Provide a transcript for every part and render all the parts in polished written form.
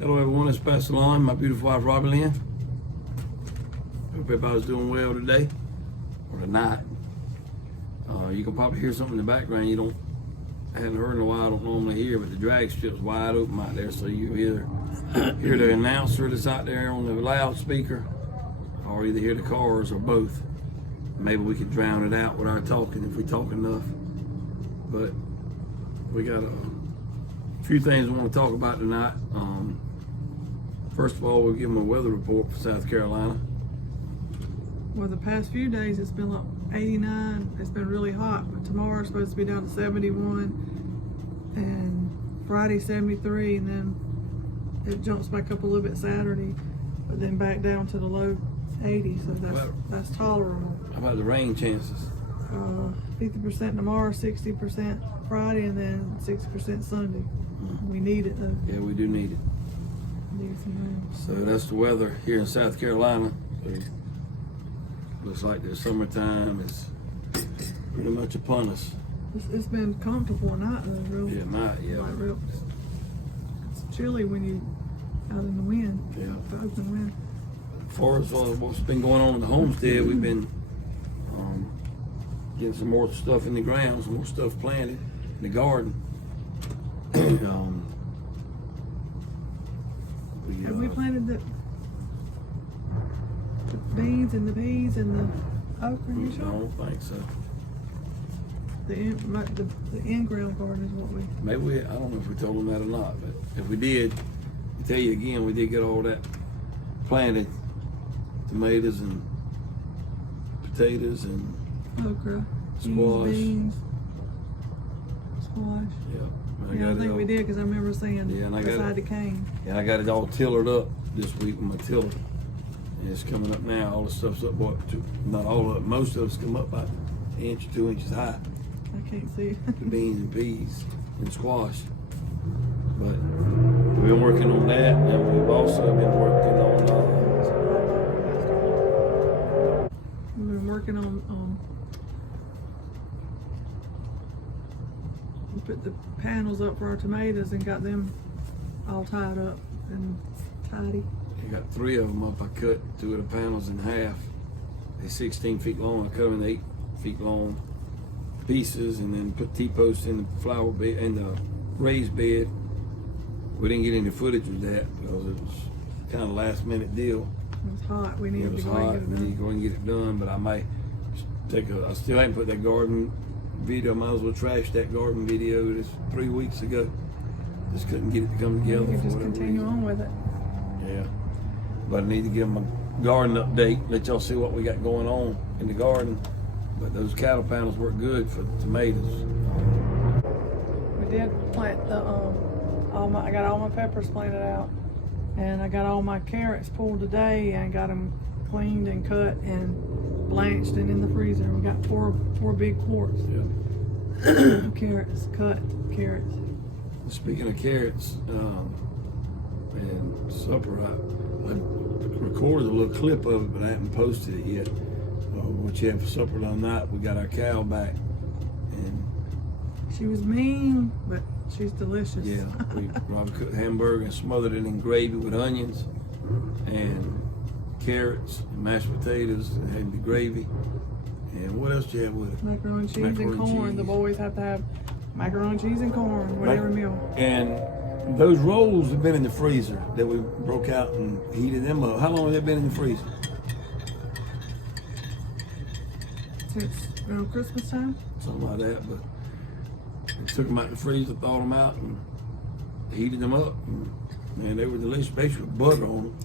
Hello everyone, it's Pastor Lynn, my beautiful wife Robbie Lynn. Hope everybody's doing well today, or tonight. You can probably hear something in the background you haven't heard in a while, I don't normally hear, but the drag strip's wide open out there, so you either hear the announcer that's out there on the loudspeaker, or either hear the cars or both. Maybe we could drown it out with our talking if we talk enough. But we got a few things we want to talk about tonight. First of all, we'll give them a weather report for South Carolina. Well, the past few days it's been like 89. It's been really hot, but tomorrow it's supposed to be down to 71, and Friday 73, and then it jumps back up a little bit Saturday, but then back down to the low 80. So that's tolerable. How about the rain chances? 50% tomorrow, 60% Friday, and then 60% Sunday. We need it though. Yeah, we do need it. Need some rain. So that's the weather here in South Carolina. Looks like the summertime is pretty much upon us. It's been comfortable at night though, real. Yeah, Like real. It's chilly when you out in the wind. Yeah. The open wind. As far as what's been going on in the homestead, we've been getting some more stuff in the ground, some more stuff planted in the garden. Have we planted the beans and the peas and the okra? You I sure? don't think so. The in-ground garden is what we. Maybe I don't know if we told them that or not, but if we did, I tell you again, we did get all that planted, tomatoes and potatoes and Okra, squash. beans, squash. Yeah. I think we did because I remember seeing beside the cane. Yeah, I got it all tillered up this week with my tiller. And it's coming up now. All the stuff's up, not all of it, most of it's come up about an inch or 2 inches high. I can't see. The beans and peas and squash. But we've been working on that, and we've also been working on We've been working on we put the panels up for our tomatoes and got them all tied up and tidy. I got 3 of them up. I cut 2 of the panels in half. They're 16 feet long. I cut them in 8 feet long pieces, and then put T-posts in the flower bed and the raised bed. We didn't get any footage of that because it was kind of a last minute deal. It was hot. We needed to go and get it We done. need to go and get it done, but I might I still haven't put that garden video. I might as well trash that garden video that's 3 weeks ago. Just couldn't get it to come together. You for just whatever continue reason. on with it. Yeah. But I need to give them a garden update, let y'all see what we got going on in the garden. But those cattle panels work good for the tomatoes. We did plant the I got all my peppers planted out, and I got all my carrots pulled today and got them cleaned and cut and blanched and in the freezer. We got four big quarts. Yeah. Carrots, cut carrots. Speaking of carrots and supper, I recorded a little clip of it, but I haven't posted it yet. What you had for supper the other night, we got our cow back, and She was mean, but she's delicious. yeah, Robbie cooked hamburger and smothered it in gravy with onions and carrots and mashed potatoes and had the gravy. And what else did you have with it? Macaroni, cheese, Macaroni and corn. cheese. The boys have to have macaroni, cheese, and corn with every meal. And those rolls have been in the freezer that we broke out and heated them up. How long have they been in the freezer? Since around Christmas time. Something like that, but we took them out the freezer, thawed them out, and heated them up. And they were delicious, basically with butter on them.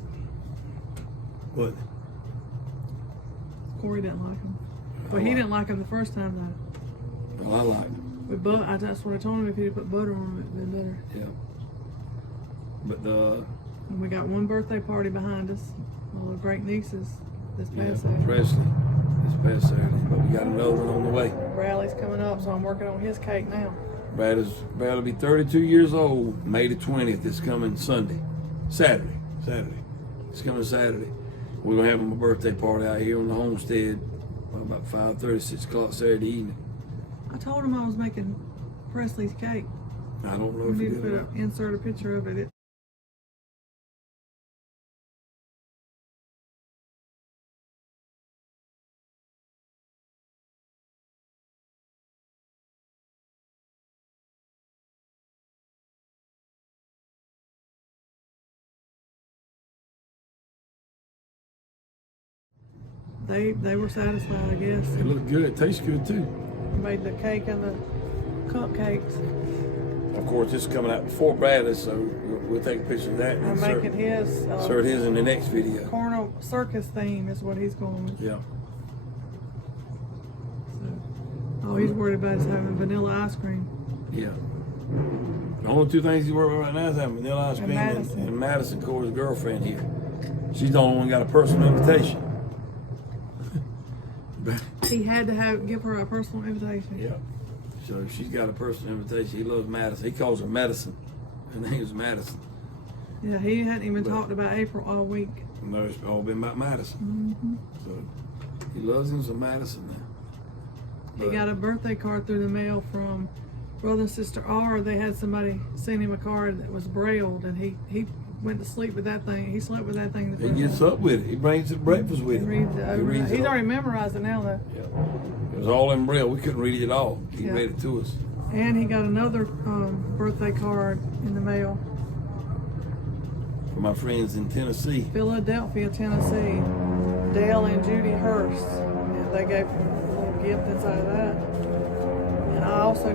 But Corey didn't like them. Well, he didn't like them the first time though. well, I like them. With butter, that's what I told him. If he'd put butter on them, it'd been better. Yeah. But And we got one birthday party behind us. My little great nieces this yeah, past Saturday. Presley this past Saturday. But we got another one on the way. Bradley's coming up, so I'm working on his cake now. Brad will be 32 years old, May the 20th. This coming Saturday. It's coming Saturday. We're gonna have him a birthday party out here on the homestead, about 5:30, 6 o'clock Saturday evening. I told him I was making Presley's cake. I don't know We if he need did or to not. insert a picture of it. they were satisfied, I guess. It looked good. It tastes good too. Made the cake and the cupcakes. Of course, this is coming out before Bradley, so we'll take a picture of that. I'm making his insert his in the next video. carnival circus theme is what he's going with. Yeah. So, all he's worried about is having vanilla ice cream. Yeah. The only two things he's worried about right now is having vanilla ice cream and Madison, Corey's girlfriend here. She's the only one got a personal invitation. He had to give her a personal invitation. Yeah. So she's got a personal invitation. He loves Madison. He calls her Madison. Her name's Madison. Yeah, he hadn't even talked about April all week. No, it's all been about Madison. Mm-hmm. So he loves him some Madison now. He got a birthday card through the mail from brother and sister R. They had somebody send him a card that was brailled, and he went to sleep with that thing. He slept with that thing. He gets up with it. He brings it to breakfast with him. Reads it over. He's already memorized it now, though. Yeah. It was all in braille. We couldn't read it all. He read it to us. And he got another birthday card in the mail. For my friends in Tennessee. Philadelphia, Tennessee. Dale and Judy Hurst. And they gave him a little gift inside of that. And I also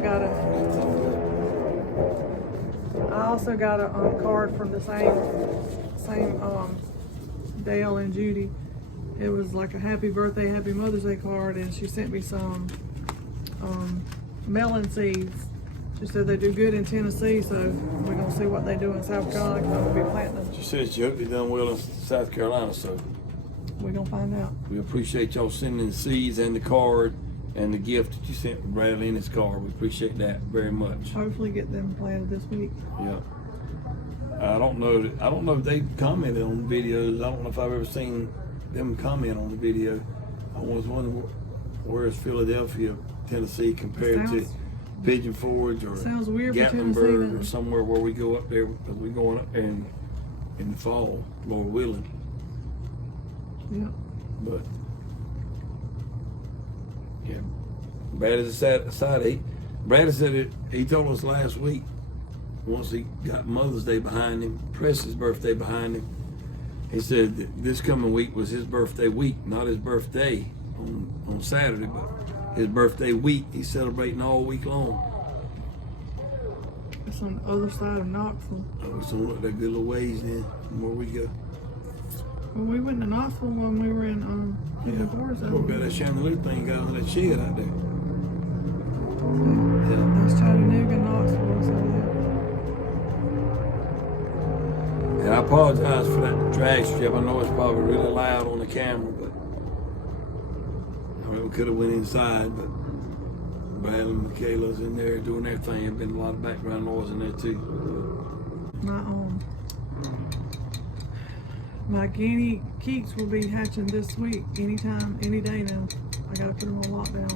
got a card from the same Dale and Judy. It was like a happy birthday, happy Mother's Day card, and she sent me some melon seeds. She said they do good in Tennessee, so we're gonna see what they do in South Carolina. I'm gonna be planting them. She said she hoped they done well in South Carolina, so we're gonna find out. We appreciate y'all sending the seeds and the card and the gift that you sent from Bradley in his car. We appreciate that very much. Hopefully get them planted this week. Yeah. I don't know if they commented on the videos. I don't know if I've ever seen them comment on the video. I was wondering where is Philadelphia, Tennessee compared to Pigeon Forge or sounds weird for Gatlinburg or somewhere where we go up there because we're going up there in the fall, Lord willing. Yeah. But yeah, Brad is aside. Brad said it. He told us last week. Once he got Mother's Day behind him, Preston's birthday behind him, he said that this coming week was his birthday week, not his birthday on Saturday, but his birthday week. He's celebrating all week long. It's on the other side of Knoxville. Oh, so look that good little ways then from where we go. Well, we went to Knoxville when we were in the forest. We got that chandelier thing got on that shed out there. Yeah. That's Chattanooga, Knoxville, so yeah. And I apologize for that drag strip. I know it's probably really loud on the camera, but I mean, we could have went inside, but Brad and Mikayla's in there doing their thing. There's been a lot of background noise in there too. My guinea geeks will be hatching this week, anytime, any day now. I gotta put them on lockdown.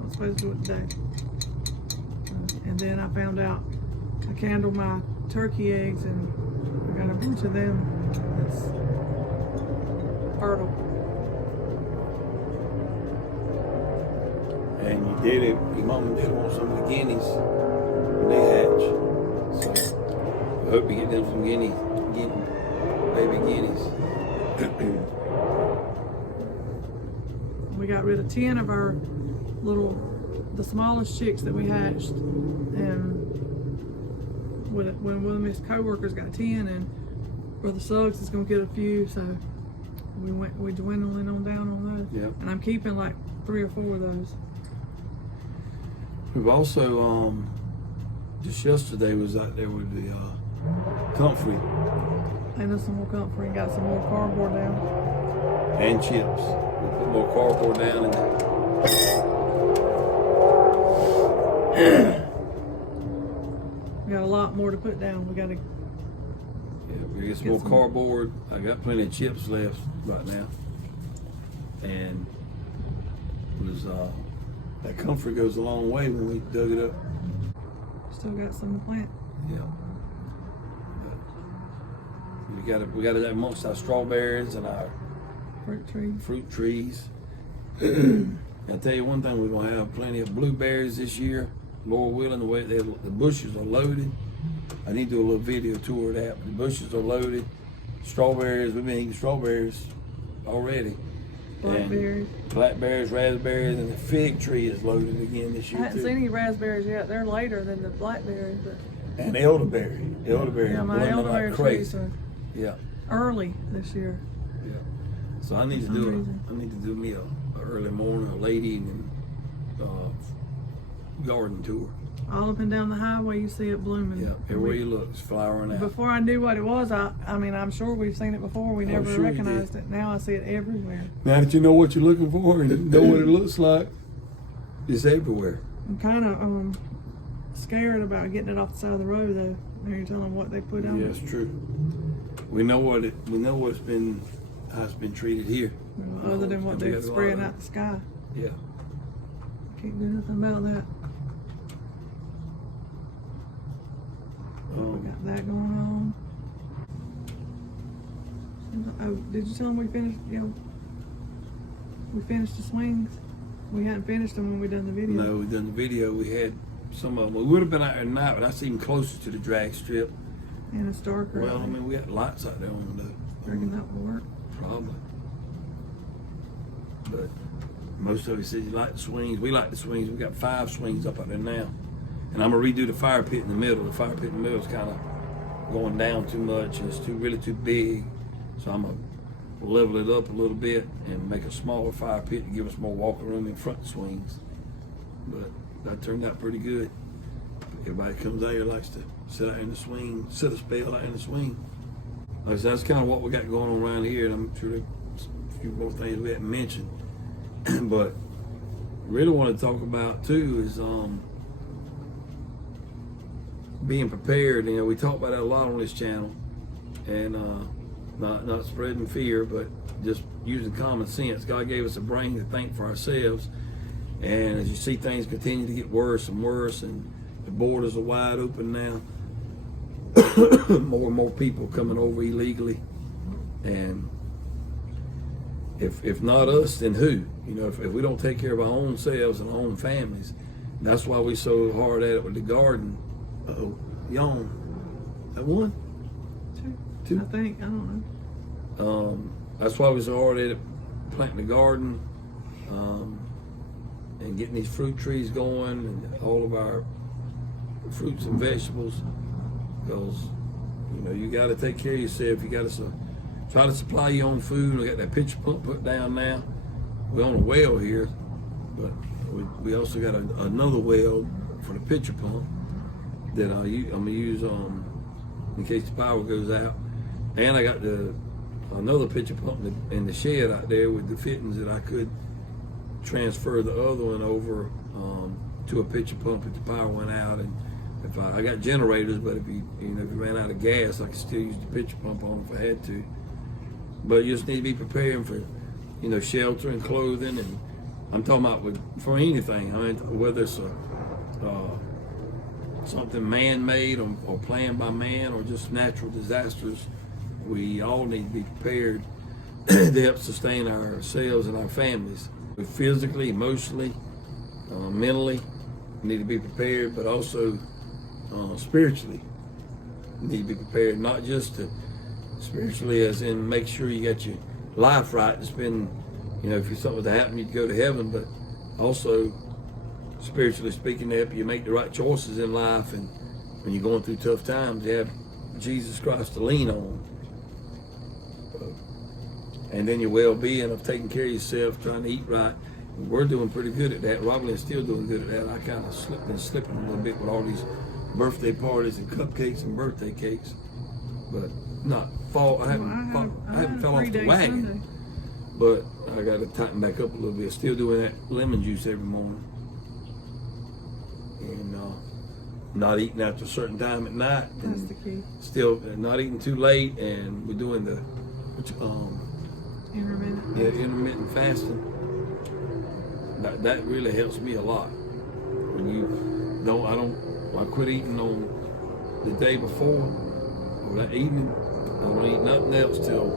I'm supposed to do it today. And then I found out I candled my turkey eggs and I got a bunch of them that's fertile. And you did it, your mom did want some of the guineas when they hatch. So I hope you get them some baby guineas. We got rid of 10 of our the smallest chicks that we hatched, and when one of his co-workers got 10, and Brother Suggs is gonna get a few, so we dwindling on down on those. Yep. And I'm keeping like 3 or 4 of those. We've also just yesterday was out there with the comfrey And there's some more comfort and got some more cardboard down. and chips. We put more cardboard down in there. We got a lot more to put down. We got to. Yeah, we get some more cardboard. I got plenty of chips left right now. And it was that comfort goes a long way when we dug it up. Still got some to plant. Yeah. But we got it amongst our strawberries and our fruit trees. I'll tell you one thing, we're gonna have plenty of blueberries this year. Lord willing, the way the bushes are loaded. I need to do a little video tour of that. But the bushes are loaded. Strawberries, we've been eating strawberries already. Blackberries, raspberries, and the fig tree is loaded again this year. I hadn't seen any raspberries yet. They're later than the blackberries, but. And elderberry. Elderberry. Yeah, my blooming elderberry like trees crazy. are Yeah. early this year. Yeah. So I need to do me a early morning, a late evening garden tour. All up and down the highway, you see it blooming. Yeah, everywhere you look, it's flowering out. Before I knew what it was, I mean, I'm sure we've seen it before. We never sure you recognized it. Now I see it everywhere. Now that you know what you're looking for and you know what it looks like, it's everywhere. I'm kind of scared about getting it off the side of the road, though. Now you're telling what they put on Yeah, it. it's true. We know what how it's been treated here. Other than what they're spraying out the sky. Yeah. Can't do nothing about that. We got that going on. Oh, did you tell them we finished? We finished the swings. We hadn't finished them when we done the video. No, we done the video. We had some of them. We would have been out there tonight, but that's even closer to the drag strip. And it's darker. Well, I mean, we got lights out there on the. Reckon that would work. Probably. But most of it says you like the swings. We like the swings. We got 5 swings up out there now. And I'm gonna redo the fire pit in the middle. The fire pit in the middle is kind of going down too much, and it's really too big. So I'm gonna level it up a little bit and make a smaller fire pit to give us more walking room in front of the swings. But that turned out pretty good. Everybody comes out here likes to sit out in the swing, sit a spell out in the swing. Like I said, that's kind of what we got going on around here, and I'm sure there's a few more things we haven't mentioned. But really want to talk about too is being prepared. You know, we talk about that a lot on this channel, and not spreading fear, but just using common sense. God gave us a brain to think for ourselves, and as you see things continue to get worse and worse, and the borders are wide open now, more and more people coming over illegally, and if not us, then who? You know, if we don't take care of our own selves and our own families, that's why we so hard at it with the garden. Yawn. That one? 2? I think. I don't know. That's why we so hard at it planting the garden, and getting these fruit trees going, and all of our fruits and vegetables, because you know you got to take care of yourself. You got to try to supply your own food. We got that pitcher pump put down now. We're on a well here, but we also got another well for the pitcher pump that I'm gonna use in case the power goes out. And I got another pitcher pump in the shed out there with the fittings that I could transfer the other one over to a pitcher pump if the power went out. And if I got generators, but if you ran out of gas, I could still use the pitcher pump on if I had to. But you just need to be preparing for, shelter and clothing, and I'm talking about for anything. I mean, whether it's something man-made or planned by man, or just natural disasters, we all need to be prepared to help sustain ourselves and our families. We physically, emotionally, mentally need to be prepared, but also spiritually need to be prepared. Not just spiritually as in make sure you got your life right to spend, if something was to happen, you'd go to heaven, but also spiritually speaking, to help you make the right choices in life, and when you're going through tough times, you have Jesus Christ to lean on. And then your well-being of taking care of yourself, trying to eat right. We're doing pretty good at that. Robbie is still doing good at that. I kind of been slipping a little bit with all these birthday parties and cupcakes and birthday cakes, but not fall. I haven't fell off the wagon, Sunday. But I got to tighten back up a little bit. Still doing that lemon juice every morning, and not eating after a certain time at night. That's the key. Still not eating too late, and we're doing the intermittent. Yeah, intermittent fasting. That really helps me a lot. When I quit eating on the day before or that evening. I don't eat nothing else till.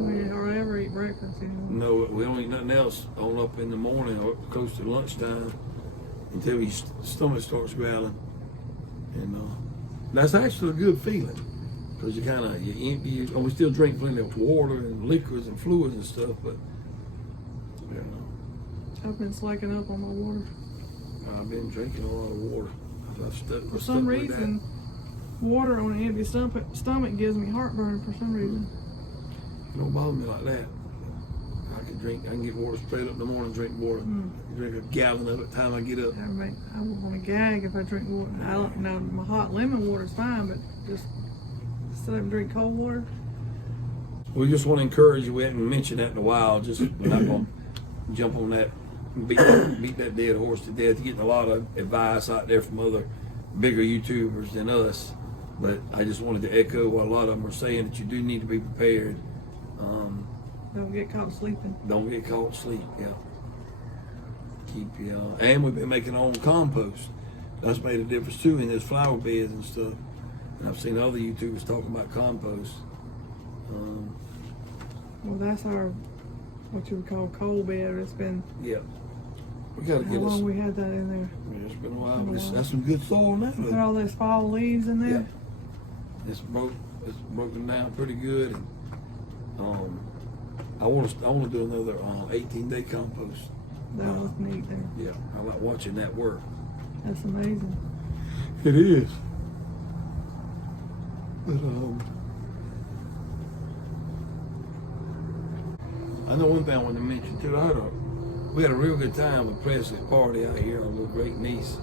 We hardly ever eat breakfast anymore. No, we don't eat nothing else on up in the morning or close to lunchtime until your stomach starts growling, and that's actually a good feeling, because you empty. We still drink plenty of water and liquids and fluids and stuff, but Yeah. I've been slacking up on my water. I've been drinking a lot of water. For some reason, water on an empty stomach gives me heartburn for some reason. It don't bother me like that. I can get water straight up in the morning, drink water. I drink a gallon of it the time I get up. I would want to gag if I drink water. Now, my hot lemon water is fine, but just instead of drink cold water. We just want to encourage you. We haven't mentioned that in a while. Just we're not going to jump on that, beat that dead horse to death. Getting a lot of advice out there from other bigger YouTubers than us. But I just wanted to echo what a lot of them are saying, that you do need to be prepared. Don't get caught sleeping. Don't get caught sleep, yeah. Keep and we've been making our own compost. That's made a difference too in those flower beds and stuff. And I've seen other YouTubers talking about compost. Well, that's our, what you would call cold bed. It's been, yeah. We gotta how get long we had that in there? Yeah, it's been a while, but that's some good soil now. Put all those fall leaves in there. Yeah. It's broken down pretty good. And, I want to do another 18-day compost. That was neat there. Yeah, I like watching that work. That's amazing. It is. But I know one thing I wanted to mention too. We had a real good time with Presley's party out here on a little great niece.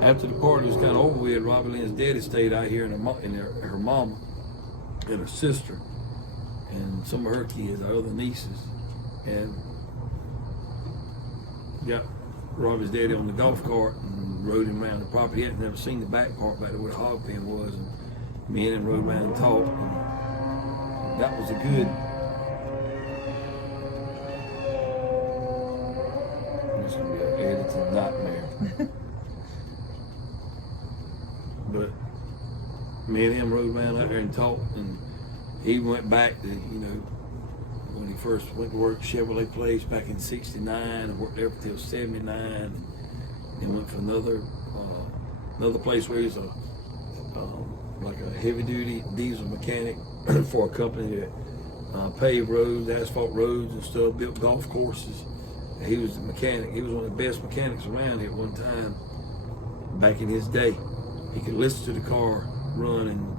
After the party was kind of over with, Robbie Lynn's daddy stayed out here, and her mama and her sister and some of her kids, our other nieces, and got Robbie's daddy on the golf cart and rode him around the property. He had never seen the back part back there where the hog pen was, and me and him rode around and talked. And that was a good. This is gonna be an editing nightmare. But me and him rode around out there and talked, and he went back to, when he first went to work at Chevrolet Place back in '69, and worked there until '79, and then went for another place where he's like a heavy duty diesel mechanic for a company that paved roads, asphalt roads and stuff, built golf courses. And he was a mechanic. He was one of the best mechanics around here at one time back in his day. He could listen to the car run and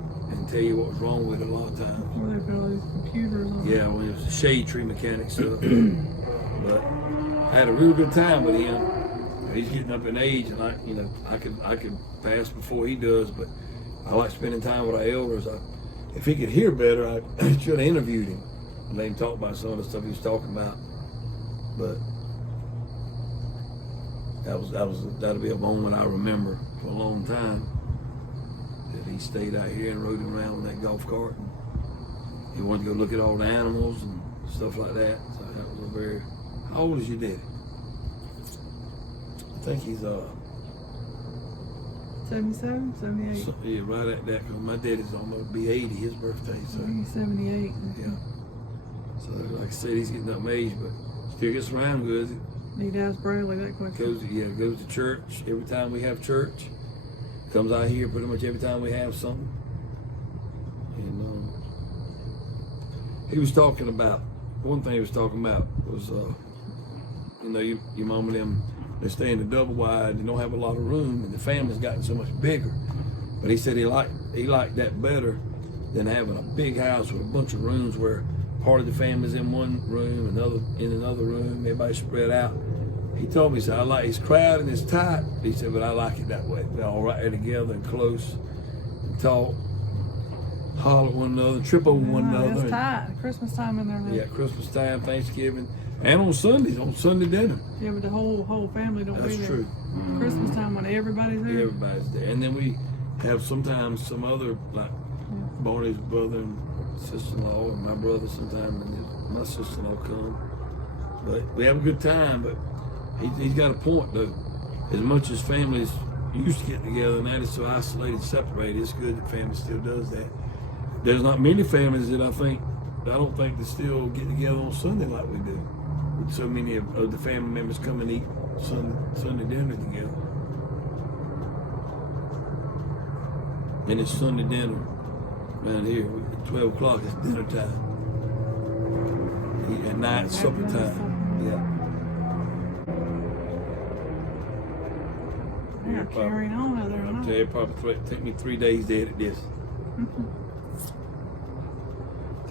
tell you what was wrong with it a lot of times. Well, they've got all these computers on. Yeah, when it was a shade tree mechanic stuff. But I had a real good time with him. He's getting up in age, and I could pass before he does, but I like spending time with our elders. If he could hear better, I should have interviewed him, let him talk about some of the stuff he was talking about. But that'll be a moment I remember for a long time. That he stayed out here and rode him around with that golf cart. And he wanted to go look at all the animals and stuff like that. So that was a very. How old is your daddy? I think he's 77, 78. So, yeah, right at that. Cause my daddy's almost be 80, his birthday. So He's 78. yeah. So like I said, he's getting up in age, but still gets around good. Need to ask Bradley that question. Goes to church every time we have church. Comes out here pretty much every time we have something. And he was talking about, one thing he was talking about was, your mom and them, they stay in the double wide, they don't have a lot of room, and the family's gotten so much bigger. But he said he liked that better than having a big house with a bunch of rooms where part of the family's in one room, another in another room, everybody spread out. He told me, he said, it's crowded and it's tight. He said, but I like it that way. They're all right there together and close and talk, holler at one another, trip over one another. It's tight. Christmas time in there. Yeah, Christmas time, Thanksgiving, and on Sundays, on Sunday dinner. Yeah, but the whole family don't be there. That's true. Christmas time when everybody's there. Everybody's there. And then we have sometimes some other, like Barney's brother and sister-in-law, and my brother sometimes, and my sister-in-law come. But we have a good time, but he's got a point though. As much as families used to get together, and that is so isolated, separated, it's good that family still does that. There's not many families that I don't think that still get together on Sunday like we do. With so many of the family members come and eat Sunday dinner together. And it's Sunday dinner around here. 12 o'clock is dinner time. And at night, supper time. Yeah. They're carrying on other than I'll tell you, it probably take me 3 days to edit this.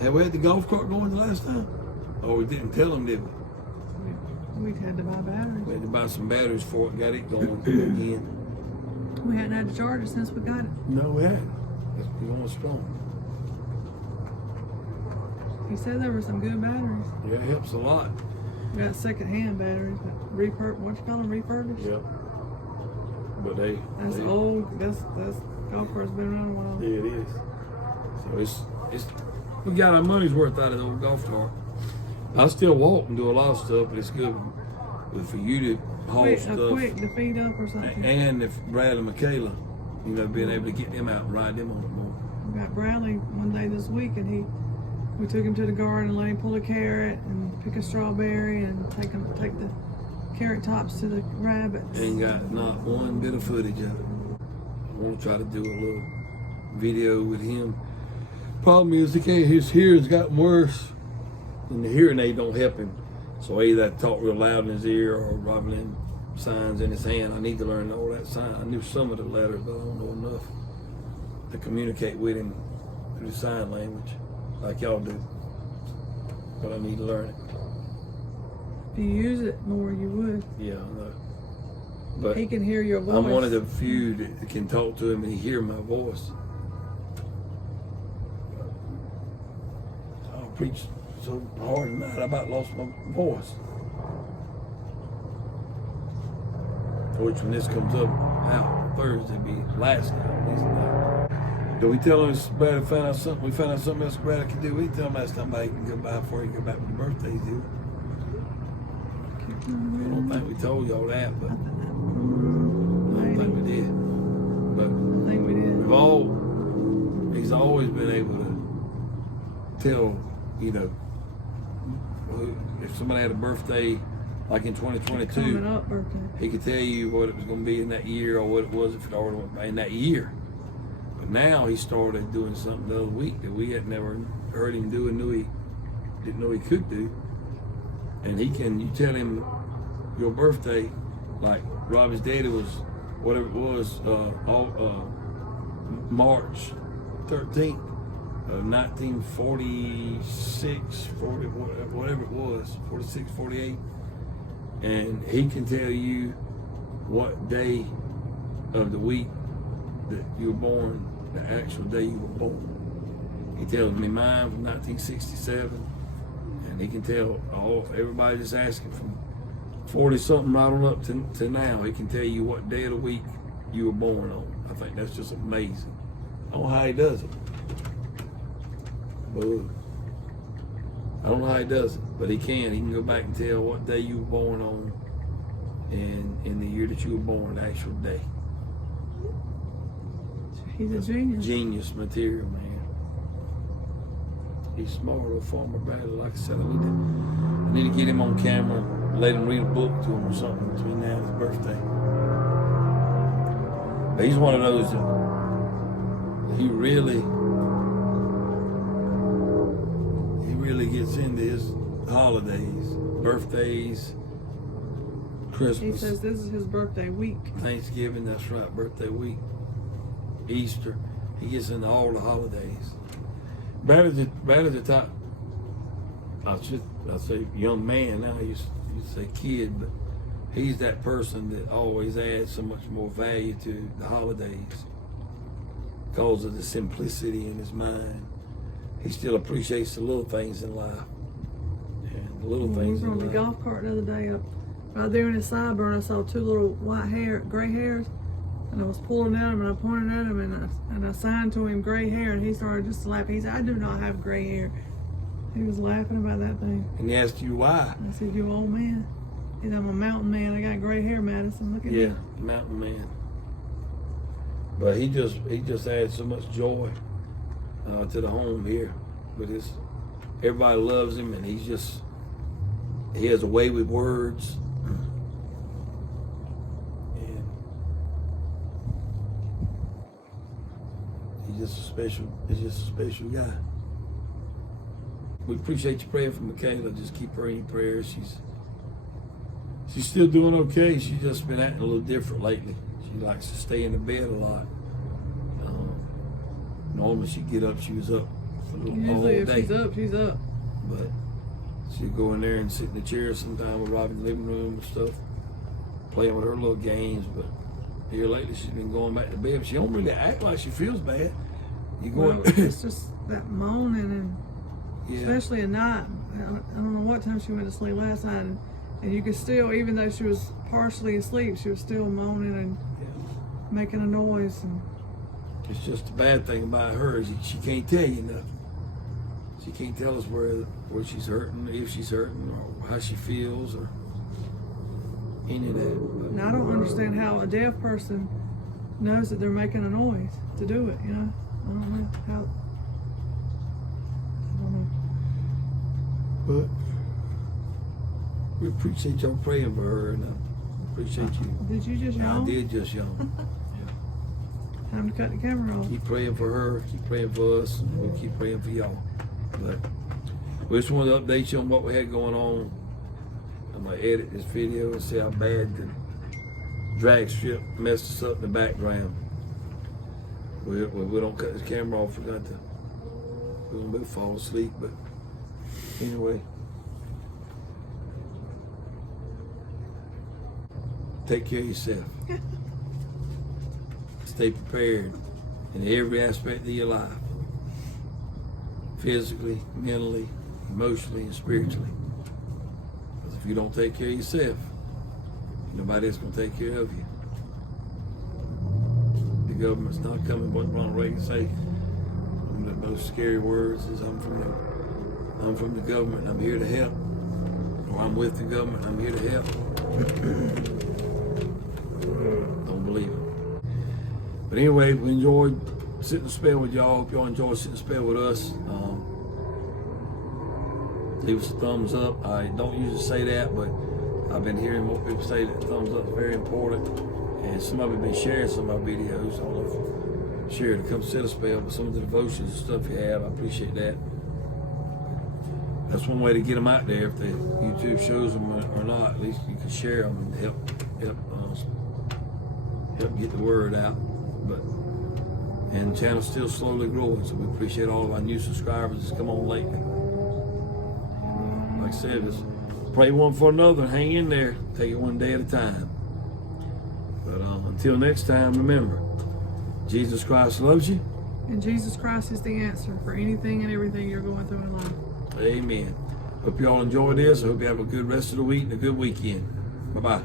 Have we had the golf cart going the last time? Oh, we didn't tell them, did we? We had to buy batteries. We had to buy some batteries for it, got it going again. We hadn't had to charge it since we got it. No, we hadn't. It's going strong. He said there were some good batteries. Yeah, it helps a lot. We got second-hand batteries, but what you call them, refurbished? Yep. But That's old. That's golf cart's been around a while. Yeah, it is. So it's we got our money's worth out of the old golf cart. I still walk and do a lot of stuff, but it's good for you to haul stuff. Quick to feed up or something. And if Brad and Mikayla, being able to get them out and ride them on the board. We got Bradley one day this week, and we took him to the garden and let him pull a carrot and pick a strawberry and take the carrot tops to the rabbits. Ain't got not one bit of footage of it. I want to try to do a little video with him. Problem is, his hearing's gotten worse, and the hearing aid don't help him. So either I talk real loud in his ear or rubbing signs in his hand. I need to learn all that sign. I knew some of the letters, but I don't know enough to communicate with him through sign language, like y'all do. But I need to learn it. If you use it more, you would. Yeah, I know. But he can hear your voice. I'm one of the few that can talk to him and he hear my voice. I preached so hard tonight, I about lost my voice. Which when this comes up out Thursday, be last night. Do we tell him Brad found out something? We found out something else Brad could do. We tell him last time he can go by before he go back with the birthdays, do we? I don't think we told y'all that, but I don't think we did. But I think we did. He's always been able to tell, if somebody had a birthday, like in 2022, Coming up birthday. he could tell you what it was going to be in that year or what it was if it already went by in that year. But now he started doing something the other week that we had never heard him do and didn't know he could do. And you tell him your birthday, like Robbie's daddy was, whatever it was, March 13th of 1946, 40, whatever it was, 46, 48. And he can tell you what day of the week that you were born, the actual day you were born. He tells me mine from 1967. And he can tell everybody just asking from 40 something right on up to now. He can tell you what day of the week you were born on. I think that's just amazing. I don't know how he does it. But I don't know how he does it, but he can. He can go back and tell what day you were born on and in the year that you were born, the actual day. He's a genius. Genius material, man. He's smart, little farmer Bradley. Like I said, I need to get him on camera, let him read a book to him or something between now and his birthday. But he's one of those that he really gets into his holidays, birthdays, Christmas. He says this is his birthday week. Thanksgiving, that's right, birthday week. Easter. He gets into all the holidays. Bradley's the top, I say young man now, you say kid, but he's that person that always adds so much more value to the holidays because of the simplicity in his mind. He still appreciates the little things in life. And the little things We were on in the life. golf cart the other day, right there in his sideburn, I saw two little gray hairs. And I was pulling at him and I pointed at him and I signed to him gray hair and he started just laughing. He said, I do not have gray hair. He was laughing about that thing. And he asked you why. I said, you old man. He said, I'm a mountain man. I got gray hair, Madison. Look at me. Yeah, mountain man. But he just adds so much joy to the home here. But everybody loves him and he has a way with words. He's just a special guy. we appreciate you praying for Mikayla. Just keep her in your prayers. She's still doing okay. She's just been acting a little different lately. She likes to stay in the bed a lot. Normally she'd get up, she was up for the whole Usually if day. she's up, she's up. But she'd go in there and sit in the chair sometime with Robbie in the living room and stuff, playing with her little games. But here lately she's been going back to bed. She don't really act like she feels bad. You go Well, it's just that moaning, and yeah. especially at night. I don't know what time she went to sleep last night, and you could still, even though she was partially asleep, she was still moaning and making a noise. And it's just the bad thing about her is she can't tell you nothing. She can't tell us where she's hurting, if she's hurting, or how she feels, or any of that. and I don't understand how a deaf person knows that they're making a noise to do it. You know, I don't know how. I don't know. But we appreciate y'all praying for her, and I appreciate you. Did you just yawn? I did just yawn. Time to cut the camera off. Keep praying for her, keep praying for us, and we'll keep praying for y'all. But we just wanted to update you on what we had going on. I'm gonna edit this video and see how bad the drag strip messed us up in the background. We don't cut this camera off, we're gonna be fall asleep, but anyway. Take care of yourself. Stay prepared in every aspect of your life. Physically, mentally, emotionally, and spiritually. Because if you don't take care of yourself, nobody else going to take care of you. The government's not coming. What Ronald Reagan say? One of the most scary words is I'm from the government, I'm here to help. Or I'm with the government, I'm here to help. Don't believe it. But anyway, we enjoyed sitting and spell with y'all. Hope y'all enjoy sitting and spell with us. Leave us a thumbs up. I don't usually say that, but I've been hearing more people say that thumbs up is very important. And some of you have been sharing some of my videos. I don't know if you share it to come sit a spell, but some of the devotions and stuff you have, I appreciate that. That's one way to get them out there. If the YouTube shows them or not, at least you can share them and help get the word out. And the channel's still slowly growing, so we appreciate all of our new subscribers that's come on lately. Like I said, just pray one for another and hang in there. Take it one day at a time. But until next time, remember, Jesus Christ loves you. And Jesus Christ is the answer for anything and everything you're going through in life. Amen. Hope you all enjoy this. I hope you have a good rest of the week and a good weekend. Bye-bye.